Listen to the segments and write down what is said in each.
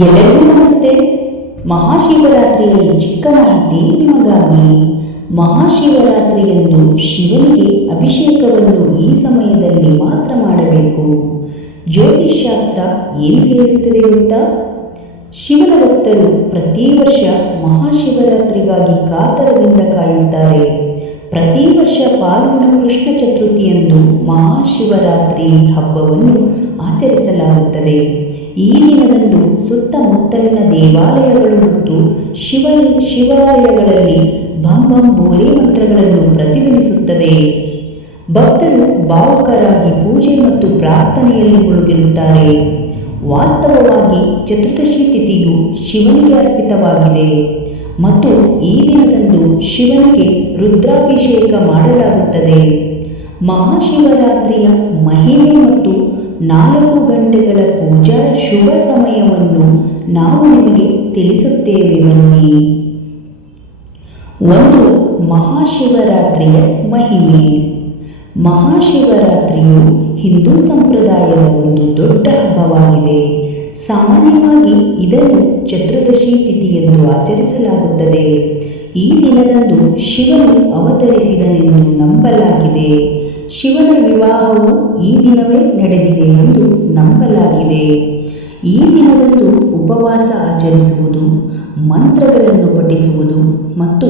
ಎಲ್ಲರಿಗೂ ನಮಸ್ತೆ. ಮಹಾಶಿವರಾತ್ರಿಯ ಚಿಕ್ಕ ಮಾಹಿತಿ ನಿಮಗಾಗಿ. ಮಹಾಶಿವರಾತ್ರಿಯಂದು ಶಿವನಿಗೆ ಅಭಿಷೇಕವನ್ನು ಈ ಸಮಯದಲ್ಲಿ ಮಾತ್ರ ಮಾಡಬೇಕು. ಜ್ಯೋತಿಷ್ಶಾಸ್ತ್ರ ಏನು ಹೇಳುತ್ತದೆ ಗೊತ್ತಾ? ಶಿವನ ಭಕ್ತರು ಪ್ರತಿ ವರ್ಷ ಮಹಾಶಿವರಾತ್ರಿಗಾಗಿ ಕಾತರದಿಂದ ಕಾಯುತ್ತಾರೆ. ಪ್ರತಿ ವರ್ಷ ಪಾಲ್ಗುಣ ಕೃಷ್ಣ ಚತುರ್ಥಿಯಂದು ಮಹಾಶಿವರಾತ್ರಿ ಹಬ್ಬವನ್ನು ಆಚರಿಸಲಾಗುತ್ತದೆ. ಈ ದಿನದಂದು ಸುತ್ತಮುತ್ತಲಿನ ದೇವಾಲಯಗಳು ಮತ್ತು ಶಿವ, ಶಿವಾಲಯಗಳಲ್ಲಿ ಬಂಬಂ ಬೋಲೆ ಮಂತ್ರಗಳನ್ನು ಪ್ರತಿಧ್ವನಿಸುತ್ತದೆ. ಭಕ್ತರು ಭಾವುಕರಾಗಿ ಪೂಜೆ ಮತ್ತು ಪ್ರಾರ್ಥನೆಯಲ್ಲಿ ಮುಳುಗಿರುತ್ತಾರೆ. ವಾಸ್ತವವಾಗಿ ಚತುರ್ದಶಿ ತಿಥಿಯು ಶಿವನಿಗೆ ಅರ್ಪಿತವಾಗಿದೆ ಮತ್ತು ಈ ದಿನದಂದು ಶಿವನಿಗೆ ರುದ್ರಾಭಿಷೇಕ ಮಾಡಲಾಗುತ್ತದೆ. ಮಹಾಶಿವರಾತ್ರಿಯ ಮಹಿಮೆ ಮತ್ತು ನಾಲ್ಕು ಗಂಟೆಗಳ ಪೂಜಾ ಶುಭ ಸಮಯವನ್ನು ನಾವು ನಿಮಗೆ ತಿಳಿಸುತ್ತೇವೆ ಬನ್ನಿ. ಒಂದು ಮಹಾಶಿವರಾತ್ರಿಯ ಮಹಿಮೆ. ಮಹಾಶಿವರಾತ್ರಿಯು ಹಿಂದೂ ಸಂಪ್ರದಾಯದ ಒಂದು ದೊಡ್ಡ ಹಬ್ಬವಾಗಿದೆ. ಸಾಮಾನ್ಯವಾಗಿ ಇದನ್ನು ಚತುರ್ದಶಿ ತಿಥಿಯೆಂದು ಆಚರಿಸಲಾಗುತ್ತದೆ. ಈ ದಿನದಂದು ಶಿವನು ಅವತರಿಸಿದನೆಂದು ನಂಬಲಾಗಿದೆ. ಶಿವನ ವಿವಾಹವು ಈ ದಿನವೇ ನಡೆದಿದೆ ಎಂದು ನಂಬಲಾಗಿದೆ. ಈ ದಿನದಂದು ಉಪವಾಸ ಆಚರಿಸುವುದು, ಮಂತ್ರಗಳನ್ನು ಪಠಿಸುವುದು ಮತ್ತು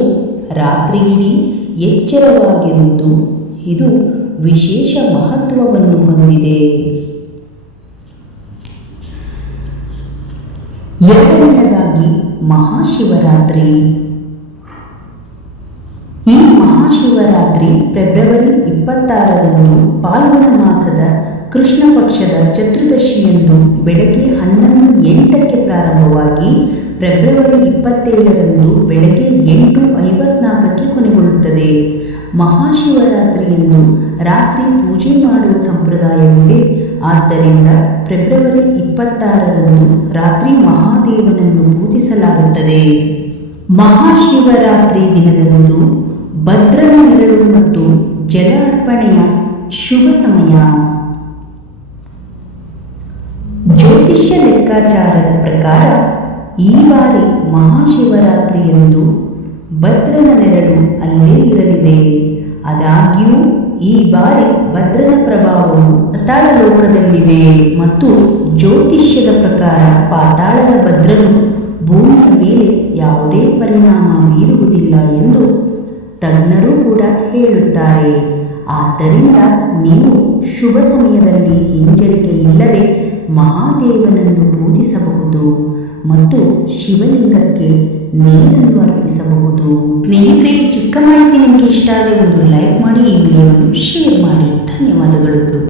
ರಾತ್ರಿಯಿಡೀ ಎಚ್ಚರವಾಗಿರುವುದು, ಇದು ವಿಶೇಷ ಮಹತ್ವವನ್ನು ಹೊಂದಿದೆ. ಎರಡನೆಯದಾಗಿ ಮಹಾಶಿವರಾತ್ರಿ. ಈ ಮಹಾಶಿವರಾತ್ರಿ ಫೆಬ್ರವರಿ ಇಪ್ಪತ್ತಾರರಂದು ಪಾಲ್ಗುಣ ಮಾಸದ ಕೃಷ್ಣ ಪಕ್ಷದ ಚತುರ್ದಶಿಯಂದು ಬೆಳಗ್ಗೆ ಹನ್ನೊಂದು ಎಂಟಕ್ಕೆ ಪ್ರಾರಂಭವಾಗಿ ಫೆಬ್ರವರಿ ಇಪ್ಪತ್ತೇಳರಂದು ಬೆಳಗ್ಗೆ ಎಂಟು ಐವತ್ನಾಲ್ಕಕ್ಕೆ ಕೊನೆಗೊಳ್ಳುತ್ತದೆ. ಮಹಾಶಿವರಾತ್ರಿಯನ್ನು ರಾತ್ರಿ ಪೂಜೆ ಮಾಡುವ ಸಂಪ್ರದಾಯವಿದೆ. ಆದ್ದರಿಂದ ಫೆಬ್ರವರಿ ಇಪ್ಪತ್ತಾರರಂದು ರಾತ್ರಿ ಮಹಾದೇವನನ್ನು ಪೂಜಿಸಲಾಗುತ್ತದೆ. ಮಹಾಶಿವರಾತ್ರಿ ದಿನದಂದು ಭದ್ರನ ನೆರಳು ಮತ್ತು ಜಲ ಅರ್ಪಣೆಯ ಶುಭ ಸಮಯ. ಜ್ಯೋತಿಷ್ಯ ಲೆಕ್ಕಾಚಾರದ ಪ್ರಕಾರ ಈ ಬಾರಿ ಮಹಾಶಿವರಾತ್ರಿಯಂದು ಭದ್ರನ ನೆರಳು ಅಲ್ಲೇ ಇರಲಿದೆ. ಆದಾಗ್ಯೂ, ಈ ಬಾರಿ ಭದ್ರನ ಪ್ರಭಾವವು ಪಾತಾಳ ಲೋಕದಲ್ಲಿದೆ ಮತ್ತು ಜ್ಯೋತಿಷ್ಯದ ಪ್ರಕಾರ ಪಾತಾಳದ ಭದ್ರನು ಭೂಮಿಯ ಮೇಲೆ ಯಾವುದೇ ಪರಿಣಾಮ ಬೀರುವುದಿಲ್ಲ ಎಂದು ತಜ್ಞರು ಕೂಡ ಹೇಳುತ್ತಾರೆ. ಆದ್ದರಿಂದ ನೀವು ಶುಭ ಸಮಯದಲ್ಲಿ ಹಿಂಜರಿಕೆ ಇಲ್ಲದೆ ಮಹಾದೇವನನ್ನು ಪೂಜಿಸಬಹುದು ಮತ್ತು ಶಿವಲಿಂಗಕ್ಕೆ ನೀರನ್ನು ಅರ್ಪಿಸಬಹುದು. ಸ್ನೇಹಿತರೆ, ಚಿಕ್ಕ ಮಾಹಿತಿ ನಿಮಗೆ ಇಷ್ಟ ಆದರೆ ಒಂದು ಲೈಕ್ ಮಾಡಿ, ಈ ವಿಡಿಯೋವನ್ನು ಶೇರ್ ಮಾಡಿ. ಧನ್ಯವಾದಗಳು.